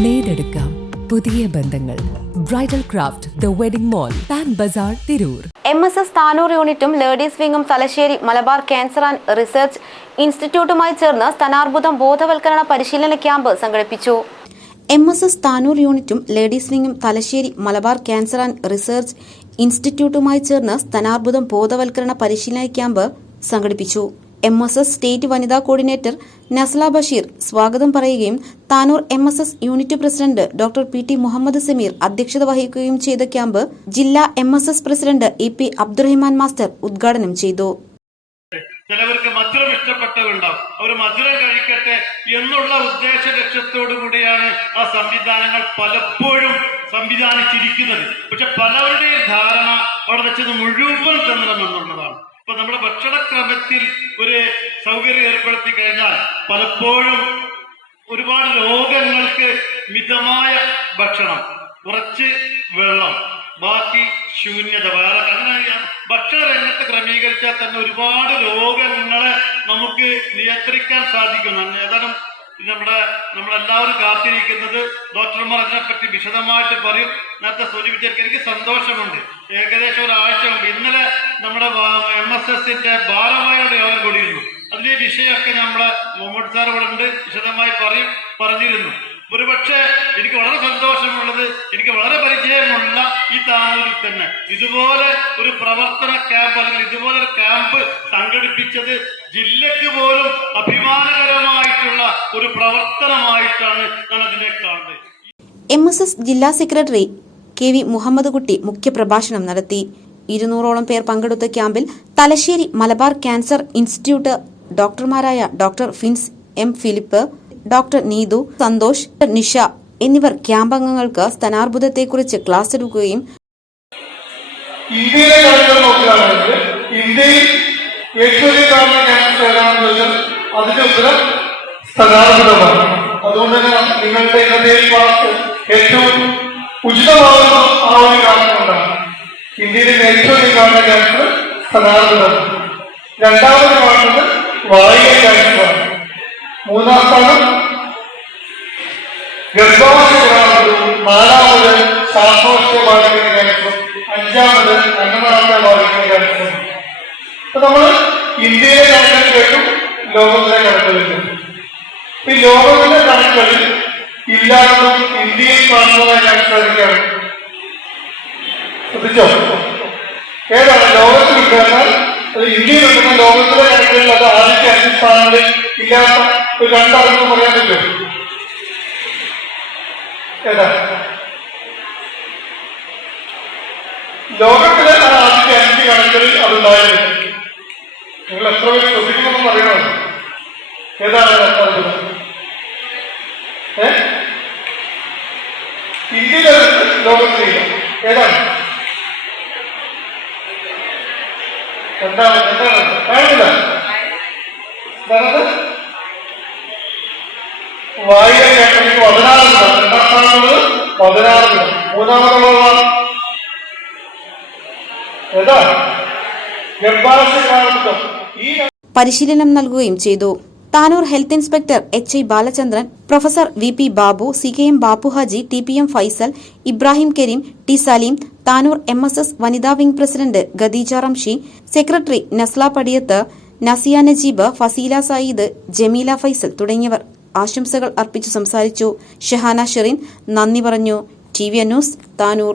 നേടെടുക്കാം പുതിയ ബന്ധങ്ങൾ. Bridal craft the wedding mall Pan Bazaar Tirur M S S Tanur യൂണിറ്റും ladies വിംഗും Thalassery Malabar cancer and research ഇൻസ്റ്റിറ്റ്യൂട്ടുമായി ചേർന്ന് സ്ഥാനാർബുദം ബോധവൽക്കരണ പരിശീലന ക്യാമ്പ് സംഘടിപ്പിച്ചു. എം എസ് എസ് താനൂർ യൂണിറ്റും ladies വിംഗും Thalassery Malabar cancer and research ഇൻസ്റ്റിറ്റ്യൂട്ടുമായി ചേർന്ന് സ്ഥാനാർബുദം ബോധവൽക്കരണ പരിശീലന ക്യാമ്പ് സംഘടിപ്പിച്ചു. എം എസ് എസ് സ്റ്റേറ്റ് വനിതാ കോർഡിനേറ്റർ നസ്ല ബഷീർ സ്വാഗതം പറയുകയും Tanur M S S unit president doctor P T Muhammad Sameer അധ്യക്ഷത വഹിക്കുകയും ചെയ്ത ക്യാമ്പ് ജില്ലാ M S S president E P Abdurahiman master ഉദ്ഘാടനം ചെയ്തു. ചിലവർക്ക് മധുരം ഇഷ്ടപ്പെട്ടവരുണ്ടാവും. അവർ മധുരം കഴിക്കട്ടെ എന്നുള്ള ഉദ്ദേശ ലക്ഷ്യത്തോടു കൂടിയാണ് ആ സംവിധാനങ്ങൾ പലപ്പോഴും സംവിധാനിച്ചിരിക്കുന്നത്. പക്ഷെ പലവരുടെയും ധാരണ അവിടെ വെച്ചത് മുഴുവൻ തിന്നണമെന്നുള്ളതാണ് ഇപ്പൊ നമ്മുടെ ഭക്ഷണക്രമത്തിൽ ഒരു സൗകര്യം ഏർപ്പെടുത്തി കഴിഞ്ഞാൽ പലപ്പോഴും ഒരുപാട് രോഗങ്ങൾക്ക് മിതമായ ഭക്ഷണം കുറച്ച് വെള്ളം ബാക്കി ശൂന്യത. വേറെ അങ്ങനെ ഭക്ഷണ രംഗത്ത് ക്രമീകരിച്ചാൽ തന്നെ ഒരുപാട് രോഗങ്ങളെ നമുക്ക് നിയന്ത്രിക്കാൻ സാധിക്കുന്നു ഇത് നമ്മുടെ നമ്മളെല്ലാവരും കാത്തിരിക്കുന്നത് ഡോക്ടർമാർ അതിനെപ്പറ്റി വിശദമായിട്ട് പറയും. നേരത്തെ സൂചിപ്പിച്ചവർക്ക് എനിക്ക് സന്തോഷമുണ്ട്. ഏകദേശം ഒരാഴ്ച മുമ്പ് ഇന്നലെ നമ്മുടെ എം എസ് എസിന്റെ ഭാരവാഹിയുടെ യോഗം കൂടിയിരുന്നു. അതിലെ വിഷയമൊക്കെ നമ്മുടെ മുഹമ്മദ് സാർ ഇവിടെ ഉണ്ട് വിശദമായി പറയും പറഞ്ഞിരുന്നു. ഒരുപക്ഷെ എനിക്ക് വളരെ സന്തോഷമുള്ളത് എനിക്ക് വളരെ പരിചയമുള്ള താനൂരിൽ തന്നെ ഇതുപോലെ ഒരു പ്രവർത്തന ക്യാമ്പ് അല്ലെങ്കിൽ ഇതുപോലെ ഒരു ക്യാമ്പ് സംഘടിപ്പിച്ചത് ജില്ലയ്ക്ക് പോലും അഭിമാനകരമായിട്ടുള്ള ഒരു പ്രവർത്തനമായിട്ടാണ് ഞാൻ അതിനെ കാണുന്നത്. എം എസ് എസ് ജില്ലാ secretary K V Muhammad Kutty മുഖ്യപ്രഭാഷണം നടത്തി. ഇരുന്നൂറോളം പേർ പങ്കെടുത്ത ക്യാമ്പിൽ Thalassery Malabar cancer institute ഡോക്ടർമാരായ doctor Fins M Philip doctor Neethu Santhosh Nisha എന്നിവർ ക്യാമ്പംഗങ്ങൾക്ക് സ്ഥാനാർബുദത്തെക്കുറിച്ച് ക്ലാസ് എടുക്കുകയും ഇന്ത്യയിലെ കാര്യങ്ങൾ നോക്കുകയാണെങ്കിൽ ഇന്ത്യയിൽ ഏറ്റവും വലിയ കാരണം ക്യാൻസർ ഏതാണെന്ന് ചോദിച്ചാൽ അതിന്റെ ഉത്തരം സ്ഥലാഗതമാണ് അതുകൊണ്ട് തന്നെ നിങ്ങളുടെ ഇന്നത്തെ ഏറ്റവും ഉചിതമാകുന്ന ആ ഒരു കാരണം കൊണ്ടാണ്. ഇന്ത്യയിലെ ഏറ്റവും വലിയ കാരണം ക്യാൻസർ സ്ഥലാഗതമാണ് രണ്ടാമത് കാണുന്നത് വായു ക്യാൻസറാണ് മൂന്നാം സ്ഥാനം ഗർഭാശയത്തിലാണുള്ളൂ നാലാമത് ബാധിക്കുന്ന ക്യാൻസർ അഞ്ചാമത് അന്നനാളത്തെ ബാധിക്കുന്ന ക്യാൻസർ അപ്പൊ നമ്മൾ ഇന്ത്യയിലെ കണക്കുകൾ കേട്ടും ലോകത്തിലെ കണക്കുകൾ കേട്ടു ഈ ലോകത്തിലെ കണക്കുകളിൽ ഇല്ലാത്തതും ഇന്ത്യയിൽ കാണുന്നതായി ഏതൊക്കെയാണ് ശ്രദ്ധിച്ചോ? ഏതാണ്? ലോകത്തിൽ കിട്ടുന്ന അത് ഇന്ത്യയിൽ കിട്ടുന്ന ലോകത്തിലെ കണക്കുകളിൽ അത് ആദ്യത്തെ അഞ്ച് സ്ഥാനങ്ങളിൽ ഇല്ലാത്ത ഒരു രണ്ടറിവ് പറയാൻ പറ്റുമോ? ഏതാ? ലോകത്തിലെ ആദ്യത്തെ അഞ്ച് കണക്കുകളിൽ അതുണ്ടായിരുന്നു നിങ്ങൾ എത്ര പേര് ശ്രദ്ധിക്കണമെന്ന് അറിയണം. ഏതാണ് രണ്ടാമത് ഏ? ഇന്ത്യയിലെ ലോകത്തിലില്ല. ഏതാണ്? എന്താണ് എന്താണ്? കാണില്ല എന്താണ് വായിക്കാൻ കേട്ടതിന് പതിനാറ് ദിനം രണ്ടാം സ്ഥാനമുള്ളത് പതിനാറ് ദിനം മൂന്നാമതുള്ളതാണ് ഏതാ ഗർഭാശയകാലത്വം ഈ പരിശീലനം നൽകുകയും ചെയ്തു. Tanur health inspector H I Balachandran professor V P Babu C K M Bappuhaji T P M Faisal Ibrahim Kareem T Saleem Tanur M S S വനിതാ wing president Khadeeja Ramshi secretary Nasla Padiyath Nasiya Najeeb Faseela Sayeed Jameela Faisal തുടങ്ങിയവർ ആശംസകൾ അർപ്പിച്ചു സംസാരിച്ചു. ഷഹാന ഷെറിൻ നന്ദി പറഞ്ഞു. T V news Tanur.